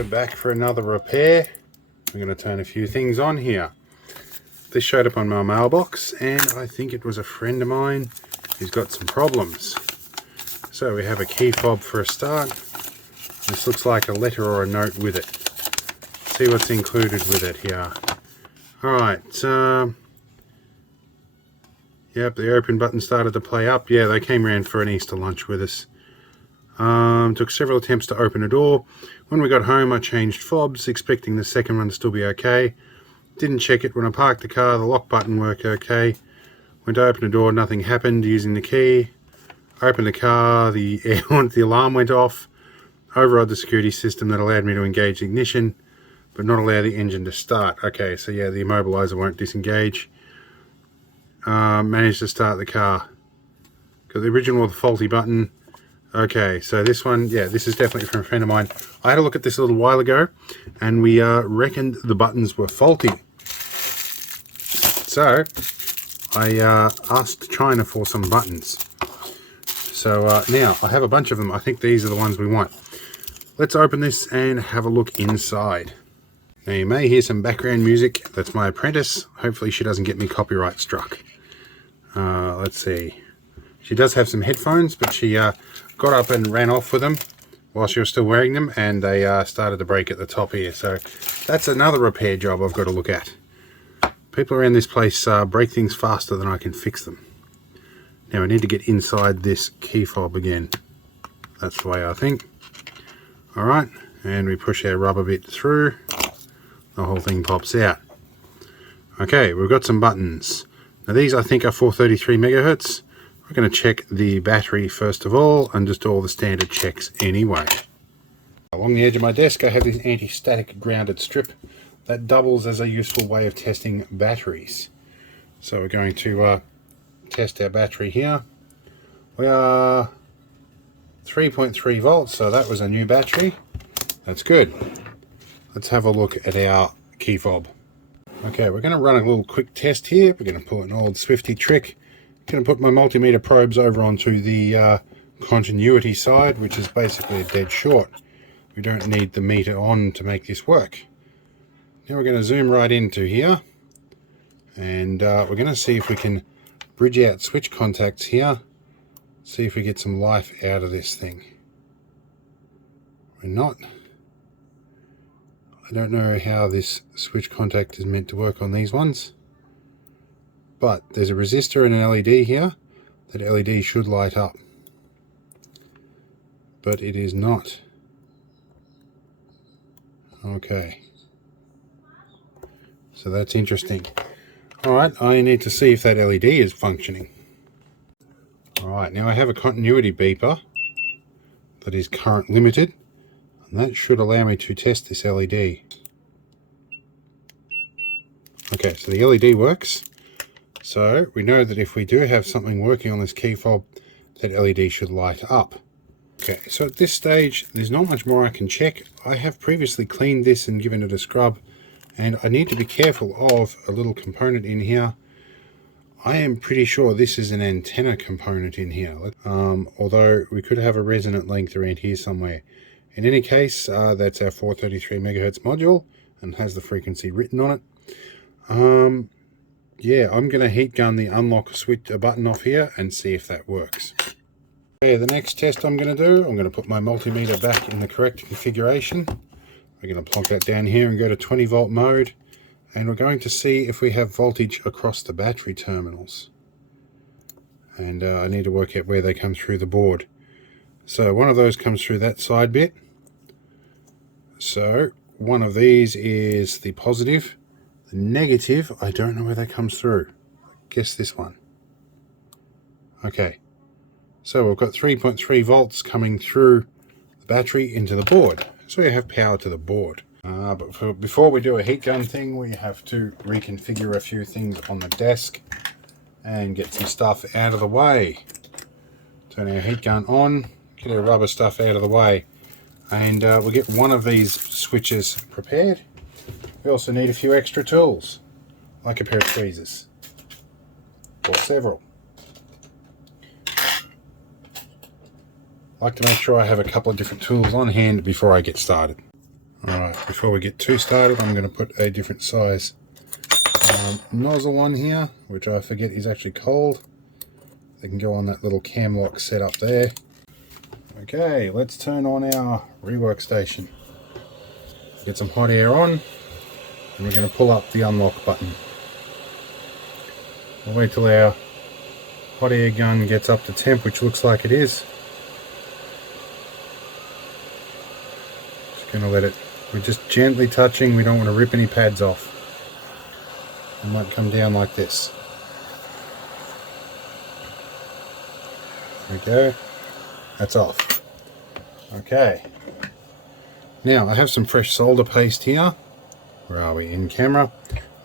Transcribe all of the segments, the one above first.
we're back for another repair. We're going to turn a few things on here. This showed up on my mailbox, and I think it was a friend of mine who's got some problems. So we have a key fob for a start. This looks like a letter or a note with it. See what's included with it here. Alright, yep, the open button started to play up. Yeah, they came around for an Easter lunch with us. Took several attempts to open a door. When we got home, I changed fobs, expecting the second one to still be okay. Didn't check it. When I parked the car, the lock button worked okay. Went to open the door, nothing happened using the key. Opened the car, the alarm went off. Overrode the security system that allowed me to engage ignition, but not allow the engine to start. Okay, so yeah, the immobilizer won't disengage. Managed to start the car. Got the original with the faulty button. Okay, so this one, yeah, this is definitely from a friend of mine. I had a look at this a little while ago, and we reckoned the buttons were faulty. So I asked China for some buttons. So now I have a bunch of them. I think these are the ones we want. Let's open this and have a look inside. Now you may hear some background music. That's my apprentice. Hopefully she doesn't get me copyright struck. Let's see. She does have some headphones, but she got up and ran off with them while she was still wearing them, and they started to break at the top here. So that's another repair job I've got to look at. People around this place break things faster than I can fix them. Now I need to get inside this key fob again. That's the way I think. Alright, and we push our rubber bit through. The whole thing pops out. Okay, we've got some buttons. Now these I think are 433 megahertz. We're going to check the battery first of all, and just all the standard checks anyway. Along the edge of my desk I have this anti-static grounded strip that doubles as a useful way of testing batteries. So we're going to test our battery here. We are 3.3 volts, so that was a new battery. That's good. Let's have a look at our key fob. Okay, we're going to run a little quick test here. We're going to pull an old Swifty trick. Going to put my multimeter probes over onto the continuity side, which is basically a dead short. We don't need the meter on to make this work. Now we're going to zoom right into here, and we're going to see if we can bridge out switch contacts here, see if we get some life out of this thing. We're not. I don't know how this switch contact is meant to work on these ones. But there's a resistor and an LED here. That LED should light up. But it is not. Okay. So that's interesting. Alright, I need to see if that LED is functioning. Alright, now I have a continuity beeper that is current limited. And that should allow me to test this LED. Okay, so the LED works. So we know that if we do have something working on this key fob, that LED should light up. Okay, so at this stage, there's not much more I can check. I have previously cleaned this and given it a scrub, and I need to be careful of a little component in here. I am pretty sure this is an antenna component in here, although we could have a resonant length around here somewhere. In any case, that's our 433 megahertz module and has the frequency written on it. Yeah, I'm going to heat gun the unlock switch button off here and see if that works. Okay, the next test I'm going to do, I'm going to put my multimeter back in the correct configuration. We're going to plonk that down here and go to 20 volt mode. And we're going to see if we have voltage across the battery terminals. And I need to work out where they come through the board. So one of those comes through that side bit. So one of these is the positive. The negative, I don't know where that comes through. I guess this one. Okay, so we've got 3.3 volts coming through the battery into the board. So we have power to the board. But before we do a heat gun thing, we have to reconfigure a few things on the desk and get some stuff out of the way. Turn our heat gun on, get our rubber stuff out of the way, and we'll get one of these switches prepared. We also need a few extra tools, like a pair of tweezers, or several. I like to make sure I have a couple of different tools on hand before I get started. All before we get too started, I'm going to put a different size nozzle on here, which I forget is actually cold. They can go on that little cam lock set up there. Okay, let's turn on our rework station. Get some hot air on, and we're going to pull up the unlock button. We'll wait till our hot air gun gets up to temp, which looks like it is. Just going to let it, we're just gently touching, we don't want to rip any pads off. It might come down like this. There we go, that's off. Okay, now I have some fresh solder paste here. Where are we? In camera.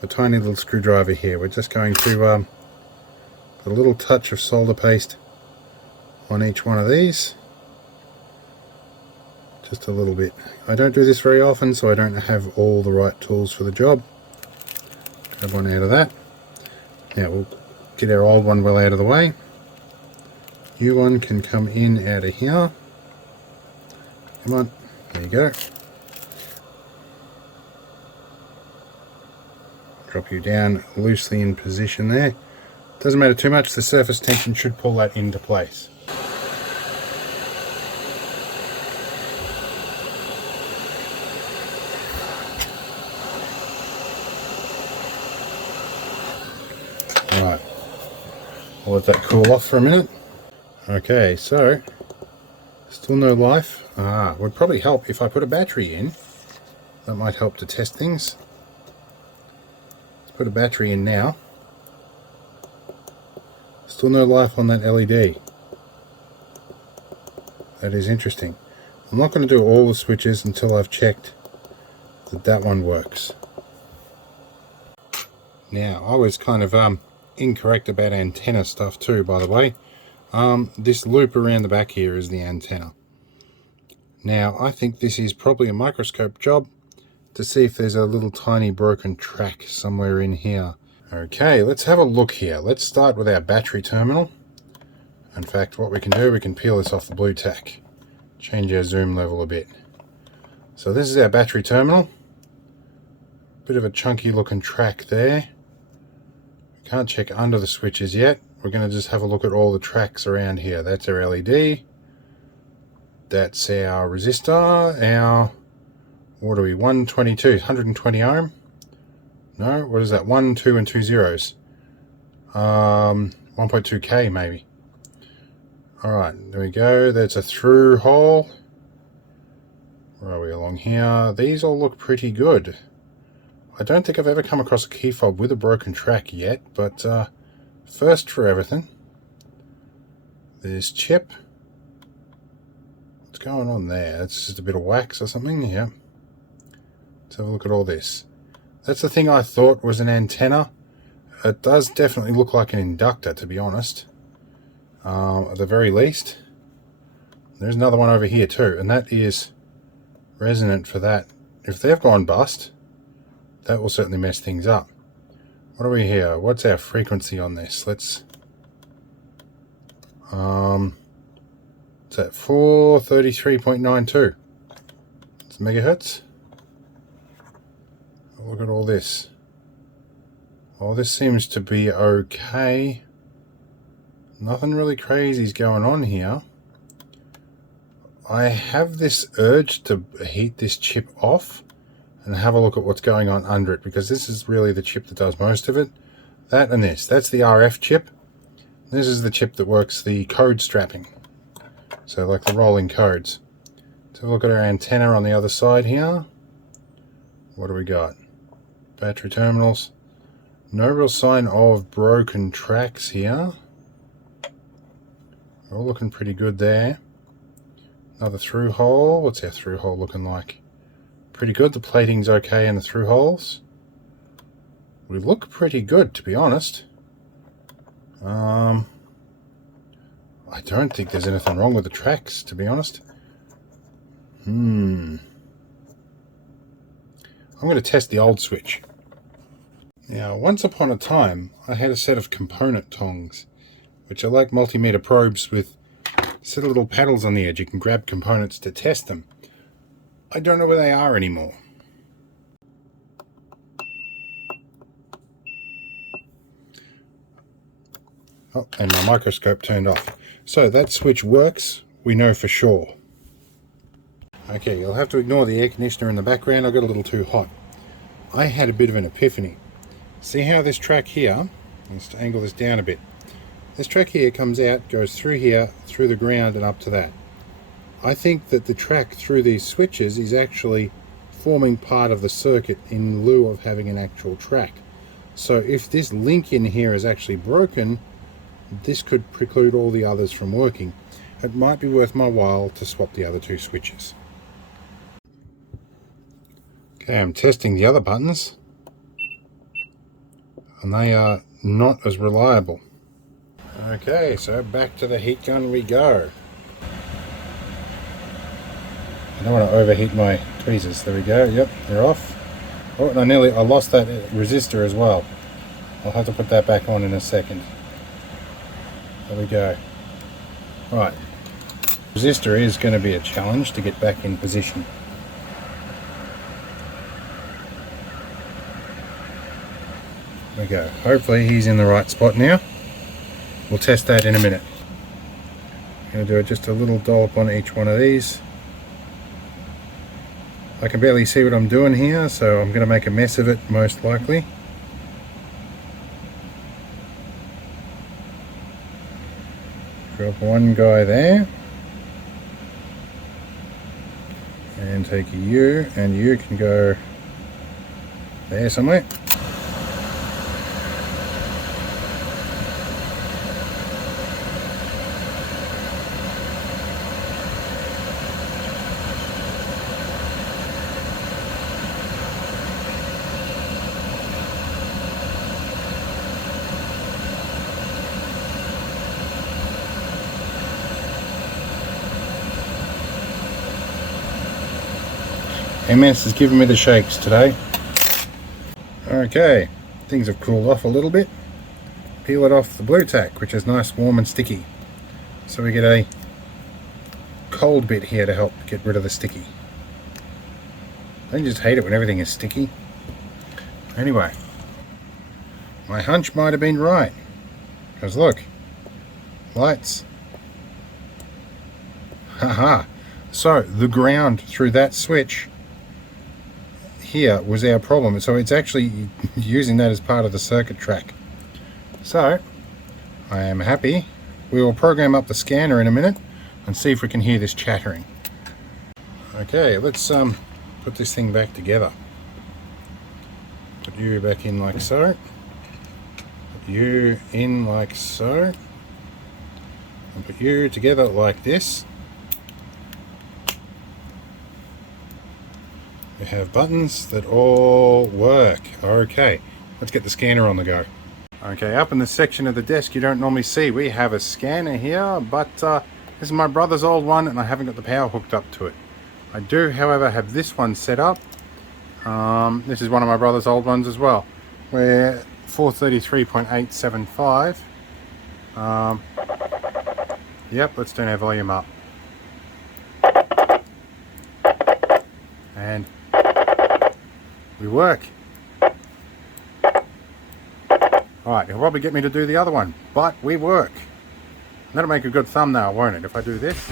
A tiny little screwdriver here. We're just going to put a little touch of solder paste on each one of these. Just a little bit. I don't do this very often, so I don't have all the right tools for the job. Grab one out of that. Now we'll get our old one well out of the way. New one can come in out of here. Come on, there you go. Drop you down loosely in position there. Doesn't matter too much, the surface tension should pull that into place. Alright, I'll let that cool off for a minute. Okay, so still no life. Would probably help if I put a battery in. That might help to test things. Put a battery in now. Still no life on that LED. That is interesting. I'm not going to do all the switches until I've checked that that one works. Now, I was kind of incorrect about antenna stuff too, by the way. This loop around the back here is the antenna. Now, I think this is probably a microscope job to see if there's a little tiny broken track somewhere in here. Okay, let's have a look here. Let's start with our battery terminal. In fact, what we can do, we can peel this off the blue tack. Change our zoom level a bit. So this is our battery terminal. Bit of a chunky looking track there. We can't check under the switches yet. We're going to just have a look at all the tracks around here. That's our LED. That's our resistor. Our, what are we, 122, 120 ohm? No, what is that? 1, 2 and 2 zeros. 1.2k maybe. Alright, there we go. That's a through hole. Where are we along here? These all look pretty good. I don't think I've ever come across a key fob with a broken track yet, but first for everything. There's chip. What's going on there? That's just a bit of wax or something. Yeah. Let's have a look at all this. That's the thing I thought was an antenna. It does definitely look like an inductor, to be honest. At the very least. There's another one over here too, and that is resonant for that. If they've gone bust, that will certainly mess things up. What are we here? What's our frequency on this? Let's it's at 433.92. It's megahertz. Look at all this. Oh, this seems to be okay. Nothing really crazy is going on here. I have this urge to heat this chip off and have a look at what's going on under it, because this is really the chip that does most of it. That and this. That's the RF chip. This is the chip that works the code strapping. So like the rolling codes. Let's have a look at our antenna on the other side here. What do we got? Battery terminals. No real sign of broken tracks here. All looking pretty good there. Another through hole. What's our through hole looking like? Pretty good. The plating's okay in the through holes. We look pretty good, to be honest. I don't think there's anything wrong with the tracks, to be honest. I'm going to test the old switch. Now, once upon a time, I had a set of component tongs, which are like multimeter probes with set of little paddles on the edge. You can grab components to test them. I don't know where they are anymore. Oh, and my microscope turned off. So that switch works, we know for sure. Okay, you'll have to ignore the air conditioner in the background. I got a little too hot. I had a bit of an epiphany. See how this track here, let's angle this down a bit. This track here comes out, goes through here, through the ground and up to that. I think that the track through these switches is actually forming part of the circuit in lieu of having an actual track. So if this link in here is actually broken, this could preclude all the others from working. It might be worth my while to swap the other two switches. Okay, I'm testing the other buttons, and they are not as reliable. Okay, so back to the heat gun we go. I don't want to overheat my tweezers. There we go. Yep, they're off. Oh, and I lost that resistor as well. I'll have to put that back on in a second. There we go. Right. Resistor is going to be a challenge to get back in position. There we go. Hopefully he's in the right spot now. We'll test that in a minute. I'm going to do just a little dollop on each one of these. I can barely see what I'm doing here, so I'm going to make a mess of it most likely. Drop one guy there. And take a U, and you can go there somewhere. MS is giving me the shakes today. Okay, things have cooled off a little bit. Peel it off the blue tack, which is nice, warm and sticky. So we get a cold bit here to help get rid of the sticky. Don't you just hate it when everything is sticky? Anyway, my hunch might have been right. Because look, lights. Haha. So the ground through that switch here was our problem, so it's actually using that as part of the circuit track. So I am happy. We will program up the scanner in a minute and see if we can hear this chattering. Okay, let's put this thing back together. Put you back in like so. Put you in like so. And put you together like this. We have buttons that all work. Okay, let's get the scanner on the go. Okay, up in the section of the desk you don't normally see, we have a scanner here, but this is my brother's old one and I haven't got the power hooked up to it. I do, however, have this one set up. This is one of my brother's old ones as well. We're 433.875. Yep, let's turn our volume up. And we work. Alright, you'll probably get me to do the other one, but we work. That'll make a good thumbnail, won't it, if I do this?